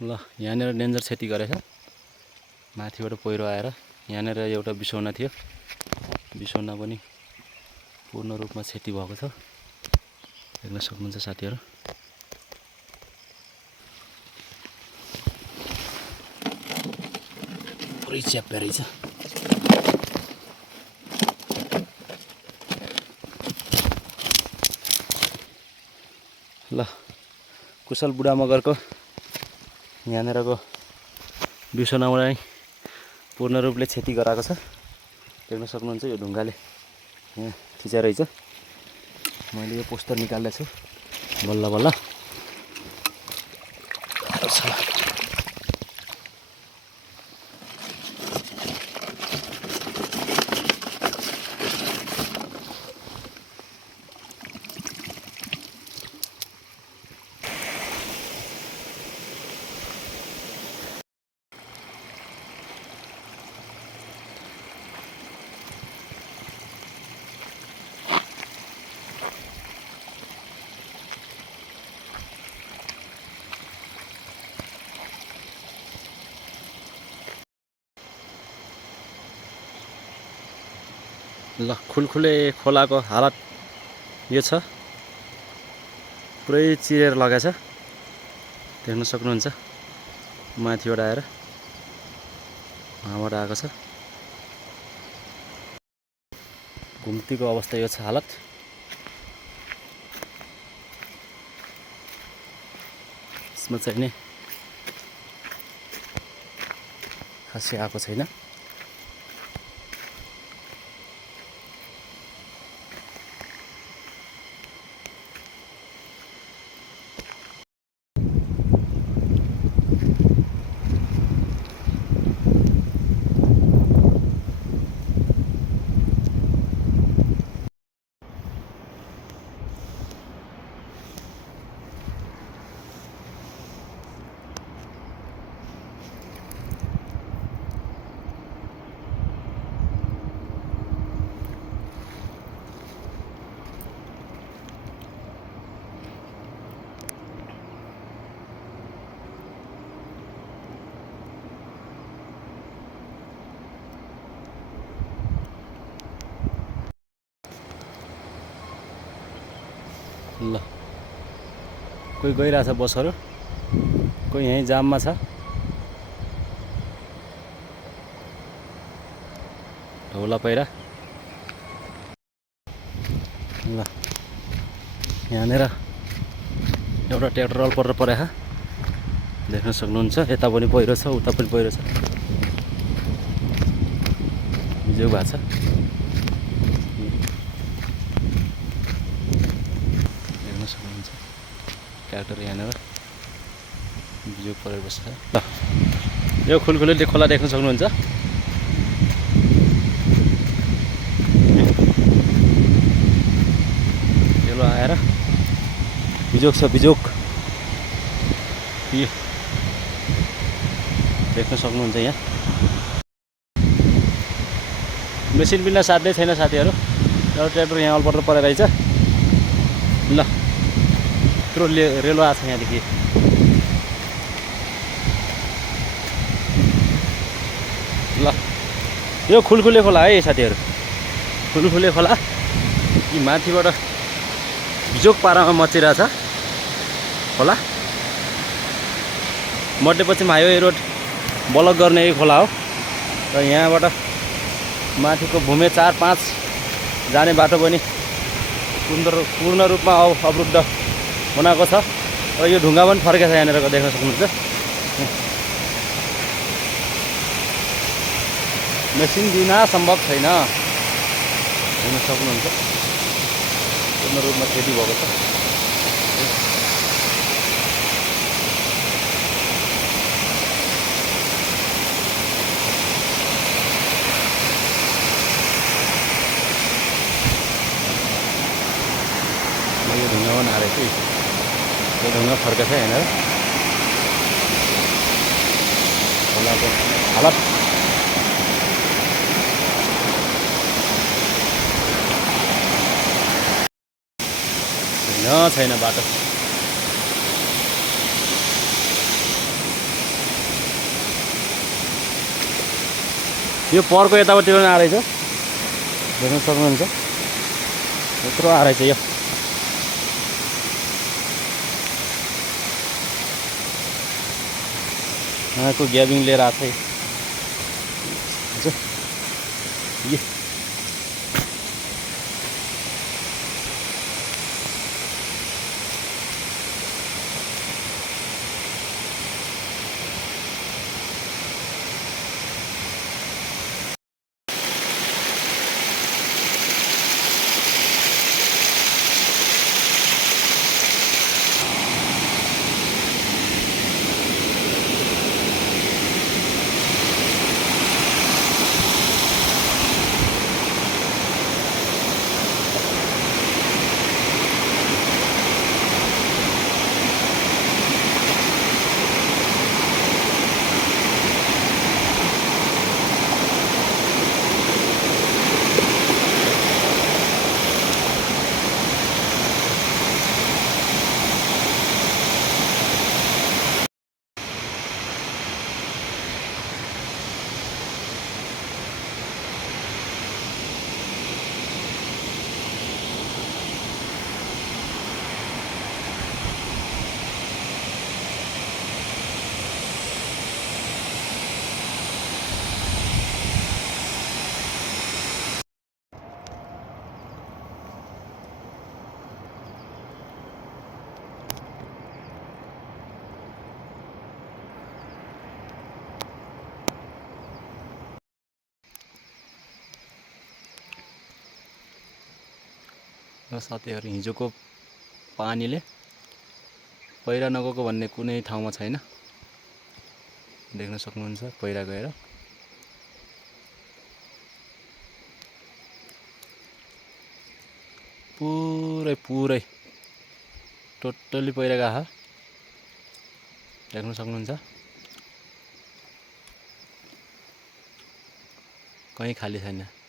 ल यहाँनिर डेन्जर क्षति गरेछ। माथिबाट पहिरो आएर यहाँनिर एउटा बिसौना थियो, बिसौना पनि पूर्ण रूपमा क्षति भएको छ, देख्न सक्नुहुन्छ साथीहरू। पुरै च्याप्पे रहेछ। ल कुशल बुढा मगरको यहाँनिरको बिसौनालाई पूर्ण रूपले क्षति गराएको छ, देख्न सक्नुहुन्छ। यो ढुङ्गाले यहाँ थिचेर रहेछ। मैले यो पोस्टर निकाल्दैछु बल्ल बल्ल। ल खुलखुले खोलाको हालत यो छ, पुरै चिरेर लगाएछ, देख्न सक्नुहुन्छ। माथिबाट आएर वहाँबाट आएको छ। घुम्तीको अवस्था यो छ हालत। यसमा चाहिँ नि खासै आएको छैन। ल कोही गइरहेछ बसहरू, कोही यहीँ जाममा छ। ढौला पहिरा। ल यहाँनिर एउटा ट्र्याक्टर अल्पर परेछ, देख्न सक्नुहुन्छ। यता पनि पहिरो छ, उता पनि पहिरो छ, बिजोग भएको छ। देख्न सक्नुहुन्छ ट्र्याक्टर यहाँनिर बिजोग परेर बस्छ। ल यो खुलखुले खोला देख्न सक्नुहुन्छ। डेलो आएर बिजोग छ, बिजोग देख्न सक्नुहुन्छ। यहाँ मेसिन बिना साध्यै छैन साथीहरू। एउटा ट्र्याक्टर यहाँ अल्पर परेर रहेछ। ल यत्रो रेलो आएको छ यहाँदेखि। ल यो खुलखुले खोला है साथीहरू, खुलखुले खोला। यी माथिबाट बिजोग पारामा मचिरहेछ खोला। मध्यपश्चिम हाइवे रोड ब्लक गर्ने यही खोला हो। र यहाँबाट माथिको भूमे 4-5 जाने बाटो पनि पूर्ण रूपमा अवरुद्ध बनाएको छ। र यो ढुङ्गा पनि फर्केछ यहाँनिरको, देख्न सक्नुहुन्छ। मेसिन बिना सम्भव छैन, देख्न सक्नुहुन्छ। पूर्ण रूपमा क्षति भएको छ। यो ढुङ्गा पनि हालेको छु, यो ढुङ्गा फर्केछ यहाँनिर। खोलाको हालत छैन बाटो। यो परको यतापट्टि पनि आरहेछ, देख्न सक्नुहुन्छ। यत्रो आरहेछ यो। यहाँको ग्याबिङ लिएर आएको छ यो। साथीहरू, हिजोको पानीले पहिरा नगएको भन्ने कुनै ठाउँमा छैन। देख्न सक्नुहुन्छ पहिरा गएर। पुरै टोटल्ली पहिरा गएको, देख्न सक्नुहुन्छ। कहीँ खाली छैन।